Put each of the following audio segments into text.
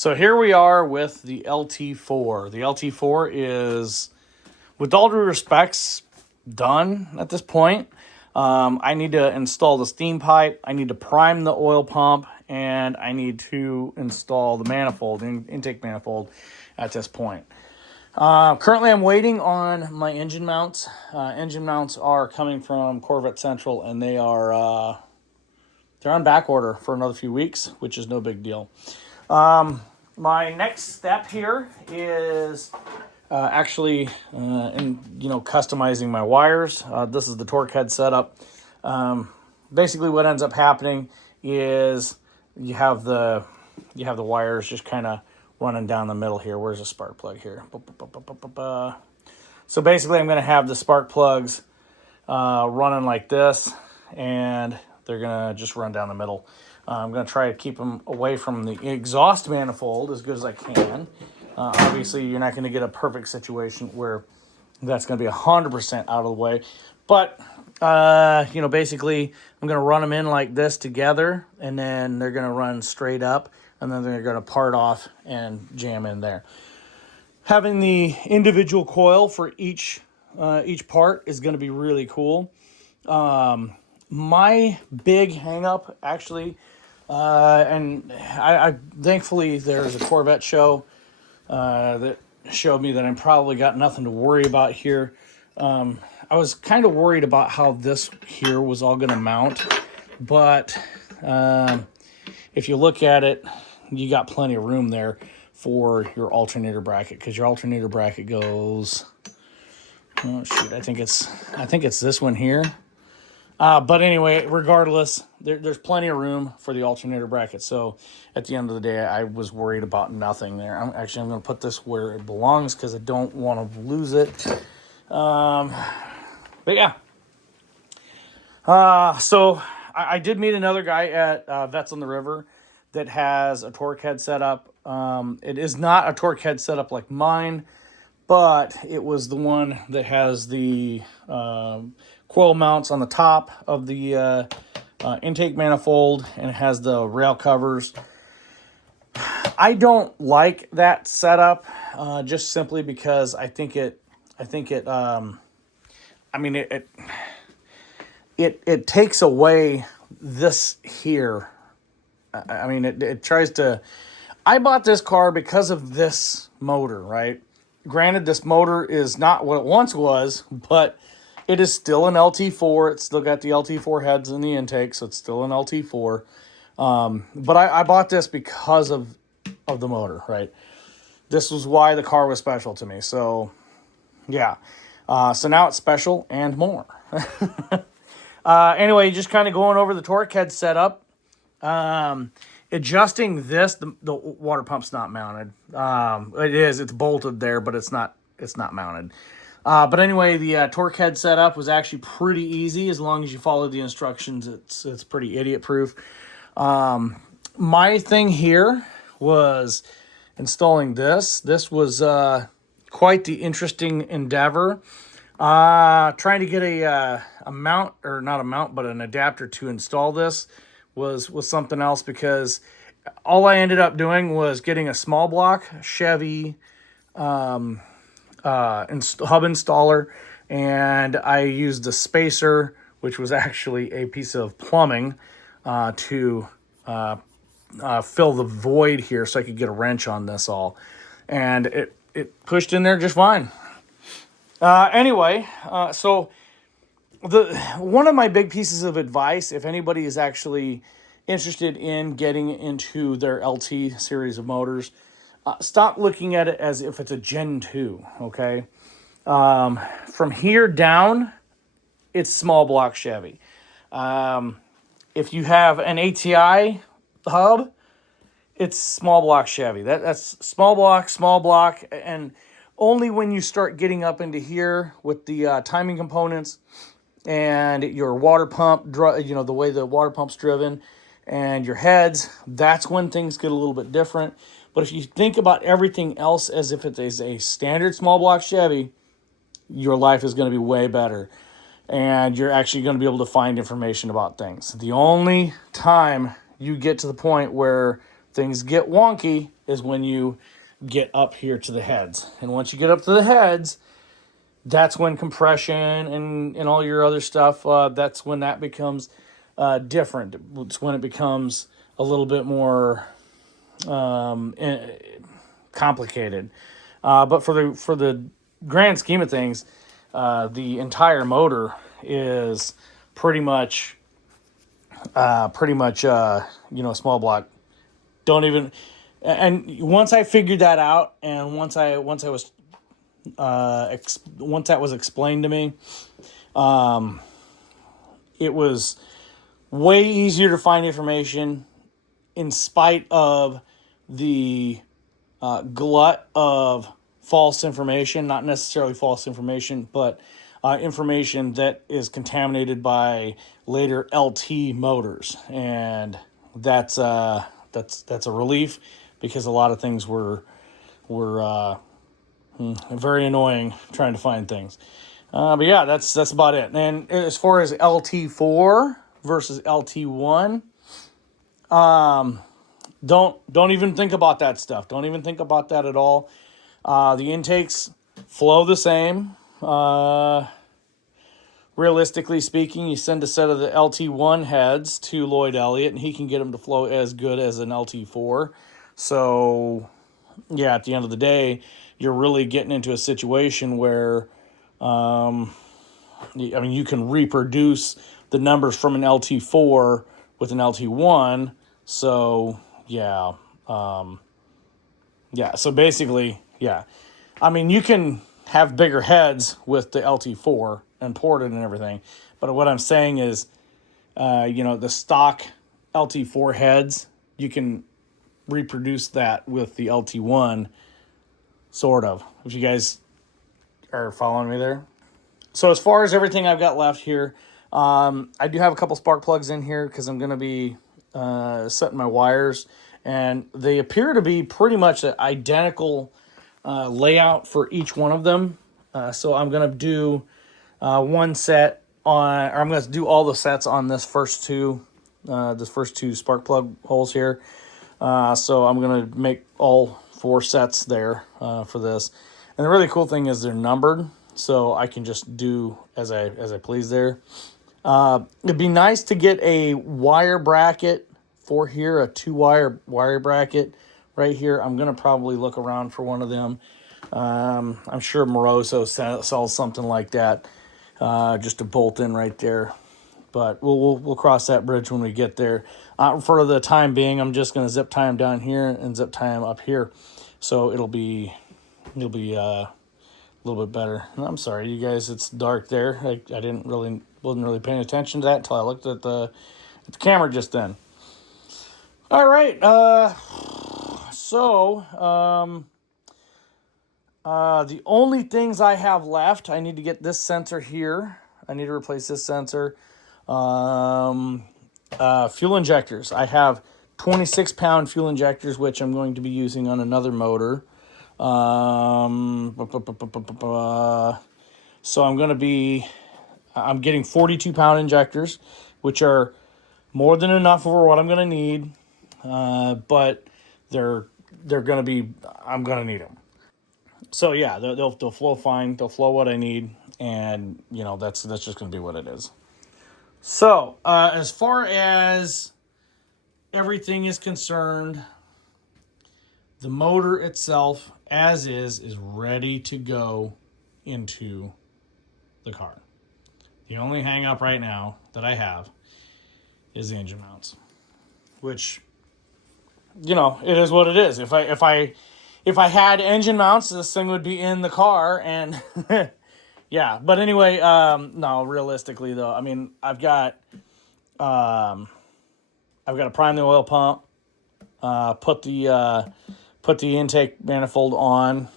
So here we are with the LT4. The LT4 is, with all due respects, done at this point. I need to install the steam pipe, I need to prime the oil pump, and I need to install the manifold, intake manifold at this point. Currently, I'm waiting on my engine mounts. Engine mounts are coming from Corvette Central, and they're on back order for another few weeks, which is no big deal. My next step here is customizing my wires. This is the torque head setup. Basically, what ends up happening is you have the wires just kind of running down the middle here. Where's the spark plug here? So basically, I'm going to have the spark plugs running like this, and they're going to just run down the middle. I'm going to try to keep them away from the exhaust manifold as good as I can. Obviously, you're not going to get a perfect situation where that's going to be 100% out of the way. But, basically, I'm going to run them in like this together, and then they're going to run straight up, and then they're going to part off and jam in there. Having the individual coil for each part is going to be really cool. My big hang-up, actually, and I thankfully there's a Corvette show that showed me that I'm probably got nothing to worry about here. I was kind of worried about how this here was all going to mount, but if you look at it, you got plenty of room there for your alternator bracket, because your alternator bracket goes, oh shoot, I think it's this one here. But anyway, regardless, there's plenty of room for the alternator bracket. So at the end of the day, I was worried about nothing there. I'm going to put this where it belongs because I don't want to lose it. But yeah. So I did meet another guy at Vets on the River that has a torque head setup. It is not a torque head setup like mine, but it was the one that has the coil mounts on the top of the intake manifold, and it has the rail covers. I don't like that setup, just simply because I think it takes away this here. It tries to. I bought this car because of this motor, right? Granted, this motor is not what it once was, but it is still an LT4. It's still got the LT4 heads in the intake, so it's still an LT4. But I bought this because of the motor, right? This was why the car was special to me. So, yeah. So now it's special and more. Anyway, just kind of going over the torque head setup. Adjusting this, the water pump's not mounted. It's bolted there, but it's not mounted. But anyway, the torque head setup was actually pretty easy as long as you follow the instructions. It's pretty idiot proof. My thing here was installing this. This was quite the interesting endeavor. Trying to get a mount, or not a mount, but an adapter to install this was something else, because all I ended up doing was getting a small block Chevy hub installer, and I used the spacer, which was actually a piece of plumbing, to fill the void here so I could get a wrench on this all, and it pushed in there just fine. Anyway, so one of my big pieces of advice, if anybody is actually interested in getting into their LT series of motors, stop looking at it as if it's a Gen 2, okay? From here down, it's small block Chevy. If you have an ATI hub, it's small block Chevy. That's small block, and only when you start getting up into here with the timing components and your water pump, the way the water pump's driven, and your heads, that's when things get a little bit different. But if you think about everything else as if it is a standard small block Chevy, your life is going to be way better. And you're actually going to be able to find information about things. The only time you get to the point where things get wonky is when you get up here to the heads. And once you get up to the heads, that's when compression and all your other stuff, that's when that becomes different. It's when it becomes a little bit more complicated. But for the grand scheme of things, the entire motor is pretty much small block. Don't even. And once I figured that out, and once that was explained to me, it was way easier to find information in spite of the glut of false information, not necessarily false information, but information that is contaminated by later LT motors. And that's a relief, because a lot of things were very annoying trying to find things. But yeah, that's about it. And as far as LT4 versus LT1, don't even think about that stuff. Don't even think about that at all. The intakes flow the same. Realistically speaking, you send a set of the LT1 heads to Lloyd Elliott, and he can get them to flow as good as an LT4. So, yeah, at the end of the day, you're really getting into a situation where, you can reproduce the numbers from an LT4 with an LT1. So, yeah. So basically, yeah. You can have bigger heads with the LT4 and ported and everything. But what I'm saying is, the stock LT4 heads, you can reproduce that with the LT1, sort of, if you guys are following me there. So as far as everything I've got left here, I do have a couple spark plugs in here because I'm going to be setting my wires, and they appear to be pretty much an identical layout for each one of them. So I'm going to do one set on, or I'm going to do all the sets on this first two spark plug holes here. So I'm going to make all 4 sets there for this. And the really cool thing is they're numbered, so I can just do as I please there. It'd be nice to get a wire bracket for here, a 2-wire bracket right here. I'm going to probably look around for one of them. I'm sure Moroso sells something like that, just a bolt in right there. But we'll cross that bridge when we get there. For the time being, I'm just going to zip tie them down here and zip tie them up here, so it'll be a little bit better. And I'm sorry, you guys, it's dark there. I wasn't really paying attention to that until I looked at the camera just then. All right, so the only things I have left, I need to get this sensor here. I need to replace this sensor. Fuel injectors. I have 26-pound fuel injectors, which I'm going to be using on another motor. So I'm getting 42-pound injectors, which are more than enough for what I'm going to need. But I'm going to need them. So yeah, they'll flow fine. They'll flow what I need, and that's just going to be what it is. So as far as everything is concerned, the motor itself, as is ready to go into the car. The only hang up right now that I have is the engine mounts, which, it is what it is. If I had engine mounts, this thing would be in the car, and yeah. But anyway, no, realistically though, I've got to prime the oil pump, put the intake manifold on,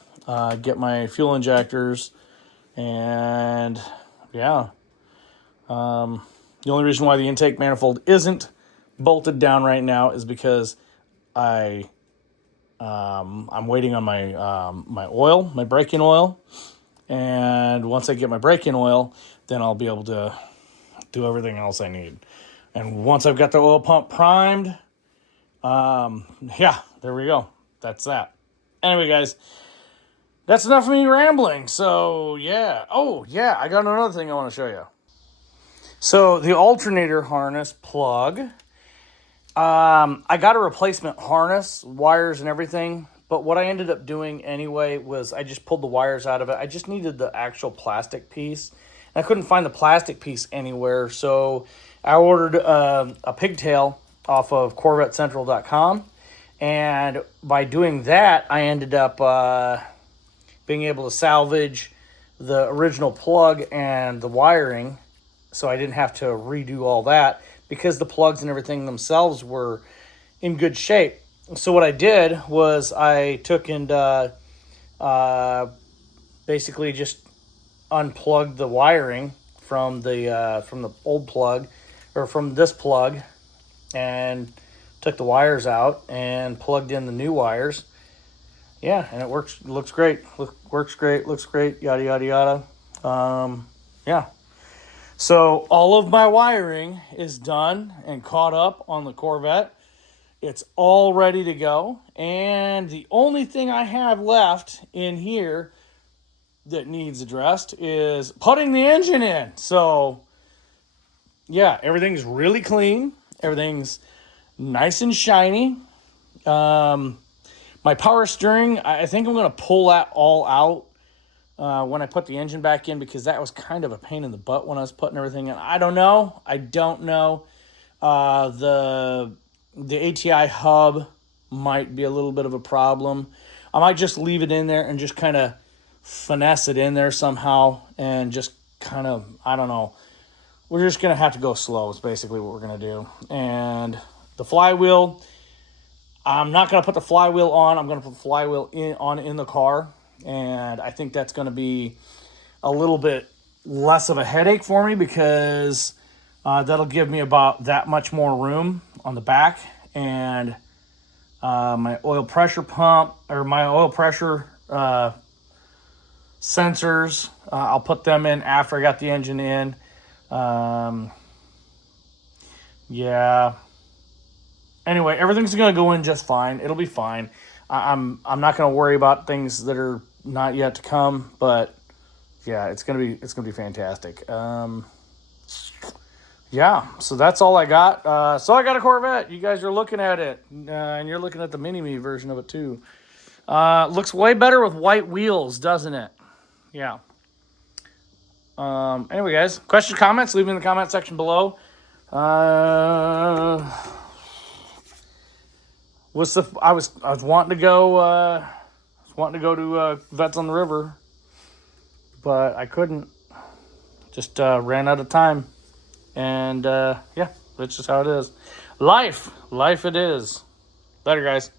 get my fuel injectors, and yeah. The only reason why the intake manifold isn't bolted down right now is because I'm waiting on my oil, my braking oil, and once I get my braking oil, then I'll be able to do everything else I need. And once I've got the oil pump primed, Yeah, there we go. That's that. Anyway, guys, that's enough of me rambling. So, yeah. Oh, yeah, I got another thing I want to show you. So, the alternator harness plug. I got a replacement harness, wires and everything. But what I ended up doing anyway was I just pulled the wires out of it. I just needed the actual plastic piece. And I couldn't find the plastic piece anywhere. So, I ordered a pigtail off of CorvetteCentral.com. And by doing that, I ended up being able to salvage the original plug and the wiring, so I didn't have to redo all that because the plugs and everything themselves were in good shape. So what I did was I took and basically just unplugged the wiring from the old plug, or from this plug, and took the wires out and plugged in the new wires. Yeah, and it works. Looks great. Works great. Looks great. Yada yada yada. Yeah. So all of my wiring is done and caught up on the Corvette. It's all ready to go, and the only thing I have left in here that needs addressed is putting the engine in. So yeah, everything's really clean. Everything's nice and shiny. My power steering, I think I'm going to pull that all out when I put the engine back in, because that was kind of a pain in the butt when I was putting everything in. I don't know. The ATI hub might be a little bit of a problem. I might just leave it in there and just kind of finesse it in there somehow, and just kind of, I don't know. We're just going to have to go slow is basically what we're going to do. And the flywheel, I'm not going to put the flywheel on. I'm going to put the flywheel in the car. And I think that's going to be a little bit less of a headache for me, because that'll give me about that much more room on the back. And my oil pressure pump, or my oil pressure sensors, I'll put them in after I got the engine in. Yeah. Anyway, everything's gonna go in just fine. It'll be fine. I'm not gonna worry about things that are not yet to come, but yeah, it's gonna be fantastic. Yeah, so that's all I got. So I got a Corvette. You guys are looking at it, and you're looking at the Mini-Me version of it too. Looks way better with white wheels, doesn't it? Yeah. Anyway, guys, questions, comments, leave them in the comment section below. I was wanting to go to Vets on the River, but I couldn't. Just ran out of time, and yeah, that's just how it is. Life it is. Later, guys.